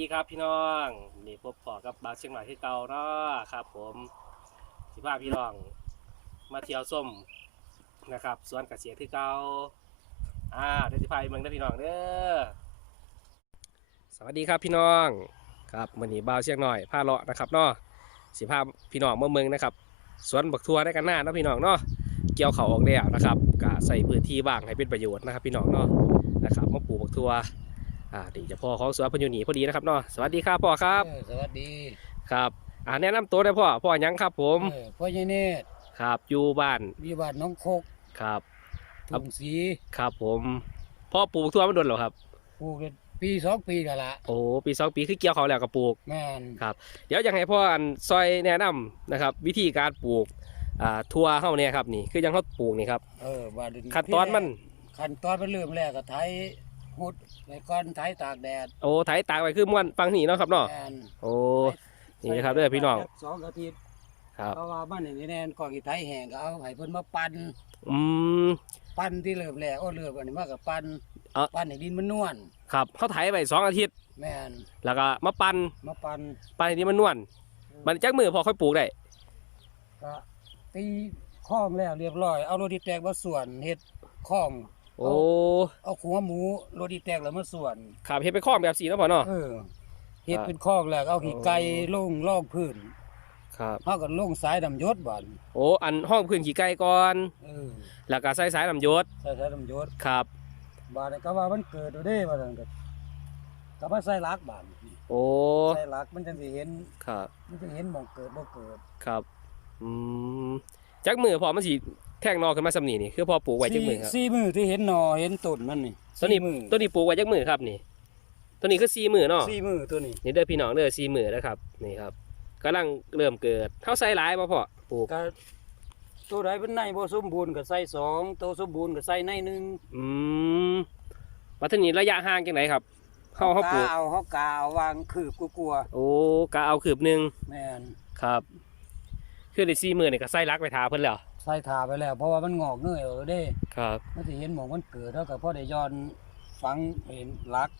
ีครับพี่น้องนี่พบพอกับบาเชียงใหม่ที่เก่าเนาะครับ ผมสิพาพี่น้อง มาเที่ยวส้มนะครับสวนเกษตรที่เก่าอ่าเดี๋ยวสิพาไปเมืองได้พี่น้องเด้อสวัสดีครับพี่น้องครับวันนี้บาเชียงหน่อยพาเลาะนะครับเนาะสิพาพี่น้องมาเมืองนะครับสวนบักทัวได้กันหน้านะพี่น้องเนาะเกี่ยวเขาออกแล้วนะครับก็ใส่พื้นที่บ้างให้เป็นประโยชน์นะครับ พี่น้องเนาะนะครับมาปลูกบักทัว อ่าดีเจะพ่อของสวนเพนอยูหนีพอดีนะครับเนาะสวัสดีครับพ่อครับ เออสวัสดีครับอ่าแนะนำตัวได้พ่อพ่อหยังครับผม เออพ่อใหญ่เนตรครับอยู่บ้านมีบ้านน้องโคกครับถุงสีครับผมพ่อปลูกทั่วมันโดนเหรอครับ ปลูกได้ปีสองปีแล้วละโอ้ปีสองปีคือเกี่ยวเขาแล้วก็ปลูก แม่นครับ เดี๋ยวอยากให้พ่ออันซอยแนะนำนะครับ วิธีการปลูกอ่าทั่วเข้าเนี่ยครับนี่คือยังเขาปลูกนี่ครับ เออบ้านขั้นตอนมันขั้นตอนมันเริ่มแรกก็ไถ หุดไปก่อนไถตากแดดโอ้ไถตากไว้คือม้วนฟังนี่เนาะครับเนาะแม่นโอ้นี่นะครับเด้อพี่น้องสองอาทิตย์ครับเพราะว่าบ้านนี่แน่นก่อนที่ไถแห้งก็เอาให้เพิ่นมาปั่นอืมปั่นที่เริ่มแรกโอ้เริ่มอันนี้มากับปั่นเอ้าปั่นให้ดินมันนวลครับเขาไถไปสองอาทิตย์แม่นแล้วก็มาปั่นมาปั่นปั่นให้นี่มันนวลมันจักมือพอค่อยปลูกได้ก็ตีคล้องแล้วเรียบร้อย เอาโรดีแตกมาส่วนเฮ็ดคล้อง โอ้เอาขัวหมูโรดีแตกแล้วมาส่วนครับเฮ็ดเป็นข้อแบบสีเนาะพ่อเนาะเออเฮ็ดเป็นคล้องแล้วเอาขี้ไก่ลงรองพื้นครับเฮาก็ลงสายดำยศบัดโอ้อันห้องพื้นขี้ไก่ก่อนเออแล้วก็ใส่สายลำยศใส่สายดำยศครับบาดนี้ก็ว่ามันเกิดเอาเด้ว่าซั่นก็ก็มาใส่ลักบาดโอ้ใส่ลักมันจังสิเห็นครับมันจะเห็นหม่องเกิดบ่เกิดครับอืม จักมือพอมันสิแท่งนอขึ้นมาสำนีนี่คือพอปลูกไว้จักมือครับสี่มือที่เห็นหนอเห็นต้นมันนี่ตัวนี้สี่มือตัวนี้ปลูกไว้จักมือครับนี่ตัวนี้คือสี่มือเนาะสี่มือตัวนี้นี่เด้อพี่น้องเด้อสี่มือนะครับนี่ครับกำลังเริ่มเกิดเท่าใส่หลายบ่พอปลูกก็ตัวใดเป็นในบ่สมบูรณ์ก็ใส่สองตัวสมบูรณ์ก็ใส่ในหนึ่งอืมวัฒนีระยะห่างจังไหนครับเฮาเฮาปลูกเอาเฮากาเอาวางคืบกลัวโอ้กะเอาคืบหนึงๆแม่นครับ คือได้สี่มือนี่ก็ใส่รักไปทาเพิ่นแล้วใส่ถาไปแล้ว เพราะว่ามันงอกเงยเอาเด้ ครับ มันสิเห็นหมองมันเกิดแล้วก็พอได้ย้อนฟังเห็นหลัก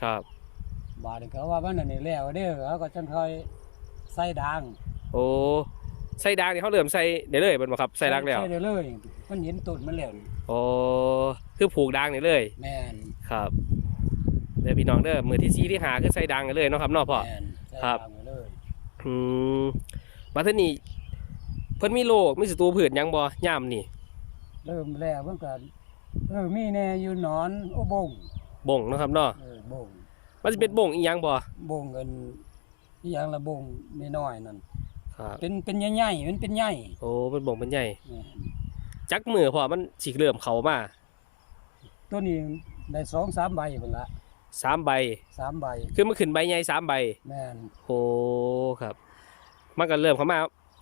ครับ บาดนี้ก็ว่ามันอันนี้แล้วเด้อเขาก็จังค่อยใส่ด่างโอ้ใส่ดางนี่เขาเริ่มใส่ได้เลยเป็นบ่ครับใส่รักแล้วใส่ได้เลยมันเห็นต้นมันแล้วนี่โอ้คือผูกดางนี่เลย แม่นครับเด้อพี่น้องเด้อมือที่ซีที่หาคือใส่ดางกันเลยเนาะครับเนาะพ่อ แม่นใส่ครับด่างไปเลย อืมมาเท่านี้เพิ่นมีโรคมีศัตรูพืชหยังบ่ย่ามนี่เริ่มแล้วมันก็เออมีแน่อยู่หนอนโอ้บงบ่งเนาะครับเนาะเออบงมันสิเป็นบ่งอีหยังบ่บงกันอีหยังละบงน้อยๆนั่นครับเป็นเป็นใหญ่ๆมันเป็นใหญ่โอ้เป็นบ่งเป็นใหญ่แม่นจักมือพอมันสิเริ่มเข้ามาตัวนี้ได้สองสามใบพุ่นละสามใบสามใบ คือมันขึ้นใบใหญ่สามใบแม่นโอ้ครับ มันก็เริ่มเข้ามา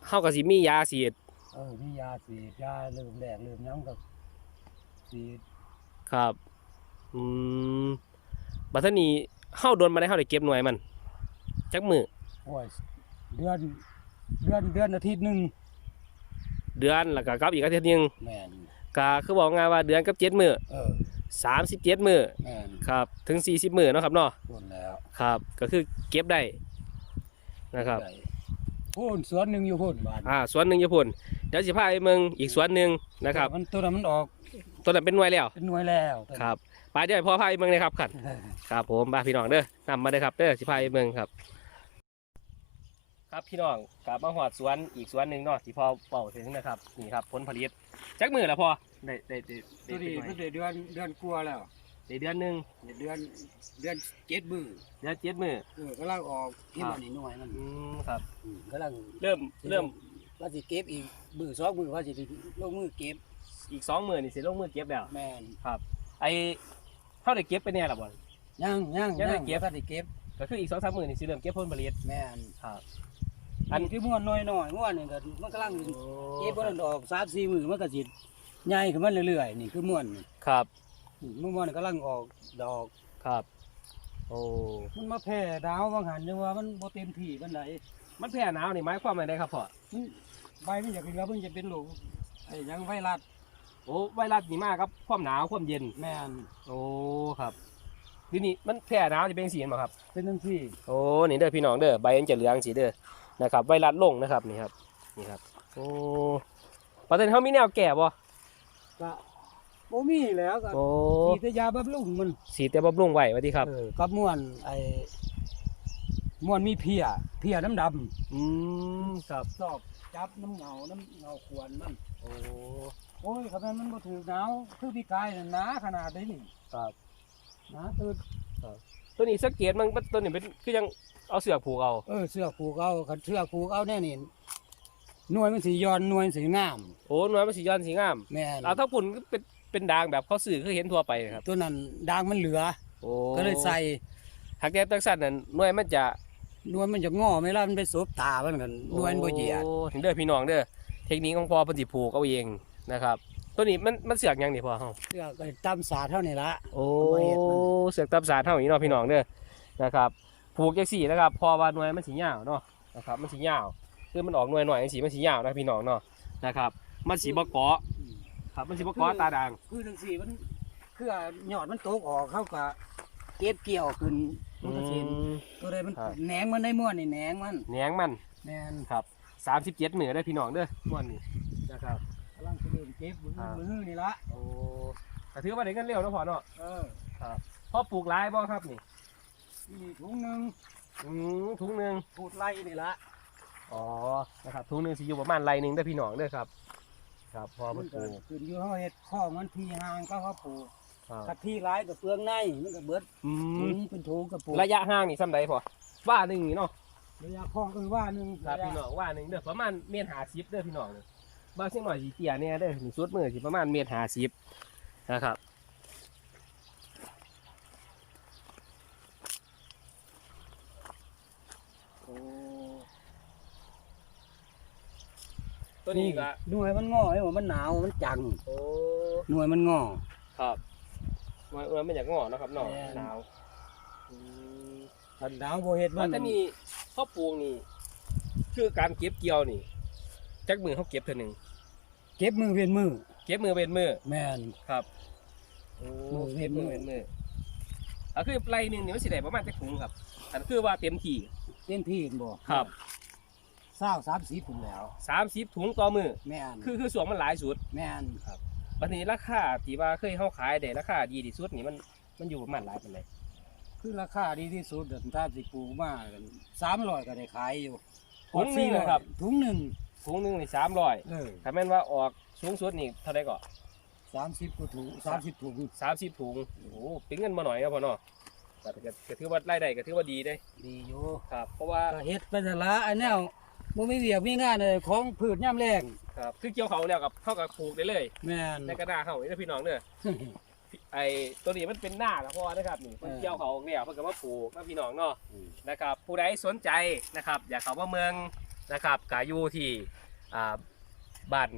เฮาก็สิมียาฉีดเออมียาสีดยาเริ่มแรกเริ่มหยังกับสีดครับ อืมบัดเทานี้เฮาโดนมาได้เฮาได้เก็บหน่วยมัน จักมือโอ้ยเดือนเดือนเดือนอาทิตย์หนึ่งเดือนแล้วก็กับอีกอาทิตย์หนึงแม่นก็คือบอกง่ายว่าเดือนกับเจ็ดมือเออสามสิบเจ็ดมือแม่นครับ ถึงสี่สิบมือเนาะครับเนาะ พูนแล้วครับ ก็คือเก็บได้นะครับ ได้ พูนสวนหนึ่งอยู่พูนบานอ่าสวนหนึ่งญี่ปุ่นเดี๋ยวสิพาไปเมืองอีกสวนหนึ่งนะครับมันตัวนั้นมันออกตัวนั้นเป็นหน่วยแล้วเป็นหน่วยแล้วตัวนั้นครับไปเดี๋ยวให้พ่อพาไปเมืองเลยครับขันเออครับผมมาพี่น้องเด้อนำมาเลยครับเด้อสิพาไปเมืองครับ ครับพี่น้องกลับมาหอดสวนอีกสวนหนึ่งเนาะที่พ่อเป่าถึงนะครับนี่ครับผลผลิตจักมือแล้วพอได้ได้ได้ได้ตัวนี้ได้มันได้เดือนเดือนกลัวาแล้ว ได้เดือนหนึ่งได้เดือนเดือนเจ็ดมือเดือนเจ็ดมือเออกำลังออกที่มันนี่หน่วยมันอืมครับอืมกำลังเริ่มเริ่มว่าสิเก็บอีกมือสองมือว่าสิลงมือเก็บอีกสองมือนี่สิลงมือเก็บแล้วแม่นไอเท่าได้เก็บไปเนี่ยหรอบ่ยังยังยังได้เก็บว่าสิเก็บก็คืออีกสองสามมือนี่สิเริ่มเก็บผลผลิตแม่นครับอันที่ม้วนน้อยๆม้วนนี่ก็มันกำลังเก็บบ่ทันออกสามสี่มือมันก็สิใหญ่ขึ้นมาเรื่อยๆนี่คือม้วนนี่ครับ ม้วนนี่กำลังออกดอก ครับ โอ้ มันมาแผ่ดาวบางหันจังว่ามันบ่เต็มที่ปานใดมันแพ้หนาวนี่หมายความว่าไงครับพ่อ มันใบมันอยากเป็นว่ามันจะเป็นโรคไอ้หยังไวรัสโอ้ไวรัสนี่มาครับ ความหนาวความเย็น แม่นโอ้ ครับเดี๋ยวนี้มันแพ้หนาวจะเป็นสีนบ่ครับ เป็นจังซี่โอ้ นี่เด้อพี่น้องเด้อ ใบมันจะเหลืองสีเด้อ นะครับ ไวรัสลงนะครับนี่ครับ นี่ครับ โอ้ประเด็นเขามีแนวแก่บ่ก็ บ่มีแล้วก็โอ้ฉีดแต่ยาบำรุงมันสีแต่บำรุงไว้สวัสดีครับ เออกับม่วนไอ้ม่วนมีเพียเพียน้ำดอืมครับำชอบจับน้ำเหงาน้ำเหงาขวนมันโอ้โอ้ยครับมันบ่ถือหนาวคือพี่กายน่ะหนาขนาดนี้นี่ครับ หนาตื่นตัวนี้สังเกตมันมันตัวนี้เป็นคือยังเอาเสือกผูกเอา เออเสื้อผูกเอาคันเสื้อผูกเอาแน่นี่หน่วยมันสีย้อนหน่วยสีงามโอ้หน่วยมันสีย้อนสีงามแม่นเอาถ้าปุ่นก็เป็น เป็นด่างแบบเขาสื่อคือเห็นทั่วไปครับ ตัวนั้นดางมันเหลือ โอ้ก็เลยใส่หากแกตักสั้นนั่นหน่วยมันจะหน่วยมันจะงอไหม่ล่ะมันไปสบตามันกันหน่วยมันบ่เหยียดโอ้ถึงเด้อพี่น้องเด้อเทคนิคของพ่อปฏิผูกเอาเองนะครับ ตัวนี้มันมันเสือกยังนี่พ่อเฮาเสื้อก็ตำสาดเท่านี้ละ โอ้เอามาเฮ็ดมัน เสือกตับสารเท่านี้เนาะพี่น้องเด้อนะครับ ผูกจังสี่นะครับพอว่าหน่วยมันสียาวเนาะนะครับ มันสียาวคือมันออกหน่วยหน่อยจังสีมันสียาวนะพี่น้องเนาะนะครับ มันสีบกเกาะ ครับมันสีบกเกาะตาด่าง คือจังซี่มันคือหยอดมันตกออกเขาก็เก็บเกี่ยวขึ้นมันก็สิเห็นอืมตัวใดมันครับ แหนงมันได้ม่วนนี่แหนงมันแหนงมันแม่นครับสามสิบเจ็ดเหนือได้อพี่น้องเด้อม่วนนี่นะครับ กำลังสิเริ่มเก็บมือครับ มือนี่ละโอ้แต่ถือว่าได้เงินเร็วเนาะพ่อเนาะเออพ่อปลูกหลายบ่ครับนี่นี่ถุงหนึงอืมถุงหนึ่งพูดไล่นี่ละอ๋อนะครับถุงหนึ่งสิอยู่ประมาณไรหนึ่งได้อพี่น้องเด้อครับ ครับพอมัมันนปก็ลูกขึ้นอยู่เฮาเฮ็ดข้อมันที่ห่างก็เขาปลูกครับถ้าที่ร้ายก็เปลืองในมันก็เบิดอืถุมงเป็นถุงกระปุกระยะห่างนี่ซ้ำใดพอว่าหนึ่งนี่เนาะระยะข้อคือว่าหนึงครับพี่น้องว่าหนึ่งเด้อประมาณเมตรหาสิบเด้อพี่น้องเด้อบางเสียงหน่อยสีเตี้ยเนี่ยเด้อนี่สุดมือสิประมาณเมตรหาสิบนะครับ ตัวนี้ก็หน่วยมันงอไอ้ว่ามันหนาวมันจังโอ้หน่วยมันงอครับมันมันไม่อยากงอเนาะครับเนาะแม่นหนาวอืมคันหนาวบ่เฮ็ดมัมันนจะมีข้าวปลูกนี่ คือการเก็บเกี่ยวนี่จักมือเขาเก็บเท่านึงเก็บมือเวียนมือเก็บมือเป็นมือแม่นครับโอ้มือเป็เก็บนมืมืออเป็นมืออะคือไรหนึ่งนี่มันสิได้ประมาณจักถุงครับอันคือว่าเต็มที่เต็มที่บ่ครับ เศร้าสามสีพุ่นแล้ว สามสิบถุงต่อมือ แม่นคือคือสวงมันหลายสุดแม่นบัดนี้ราคาที่ว่าเคยเข้าขายได้ราคาดีที่สุดนี่มันมันอยู่ประมาณหลายปานใดคือราคาดีที่สุดเดี๋ยวถ้าสิปลูกมาสามร้อยก็ได้ขายอยู่ถุงหนึงนะครับถุงหนึ่งถุงหนึงนี่สามร้อยเออถ้าแม่นว่าออกสูงสุดนี่เท่าไหร่ก็สามสิบกว่าถุงสามสิบถุงสามสิบถุงโอ้โหเป็นเงินมาหน่อยนะพ่อเนาะแต่ก็ก็ถือว่ารายได้ก็ถือว่าดีเด้ ดีอยู่ครับ เพราะว่าก็เฮ็ดไปแต่ละอันแนว บ่มีเวียกมีงานเลยของพืชย่ำแรงครับคือเกี่ยวเขาเนี่ยกับเข้ากับปลูกได้เลยแม่น ในกระดาเขานี่นะพี่น้องเด้อไอ้ตัวนี้มันเป็นหน้าละพ่อนะครับนี่มันเออเกี่ยวเขาเนี่ยเพิ่นก็มาปลูกนะพี่น้องเนาะอืม นะครับ ผู้ใดสนใจนะครับ อยากเข้ามาเมืองนะครับกาอยู่ที่อ่าบ้าน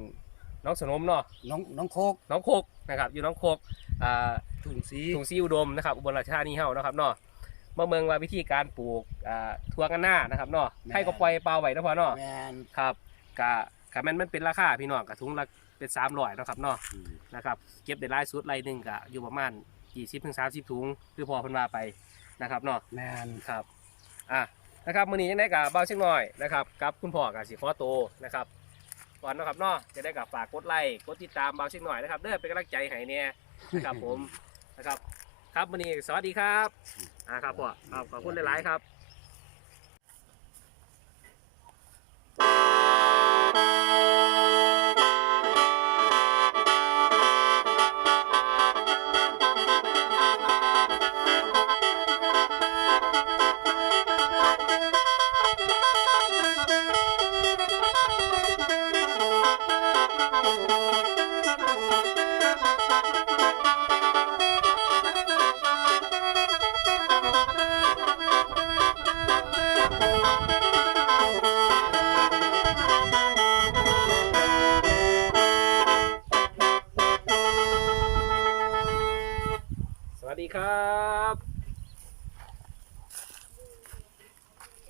น้องสนมเนาะน้องน้องโคกน้องโคกนะครับอยู่น้องโคกอ่า ถุงสี ถุงซีอุดมนะครับอุบลราชธานีเฮานะครับเนาะ มาเมืองว่าวิธีการปลูกอ่าทั่วกันหน้านะครับเนาะให้ก็ปล่อยเปล่าไว้นะพ่อเนาะแม่นครับกะกะแม่นมันเป็นราคาพี่น้องกะถุงละเป็นสามร้อยนาะครับเนาะนะครับเก็บได้หลายสุดไรหนึ่งกะอยู่ประมาณกี่สิบถึงสามสิบถุงคือพอเพิ่นว่าไปนะครับเนาะ แม่นครับอะนะครับมื้อนี้ยังได้กับเบาเช็คหน่อยนะครับกับคุณพ่อกับสิขอโตวนะครับก่อนเนาะครับเนาะจะได้กับฝากกดไลค์กดติดตามเบาเช็คหน่อยนะครับเด้อเป็นกำลังใจให้เนี่ยนะครับผมนะครับ ครับวันนี้สวัสดีครับอ่าครับพ่อครับขอบคุณหลายๆครับ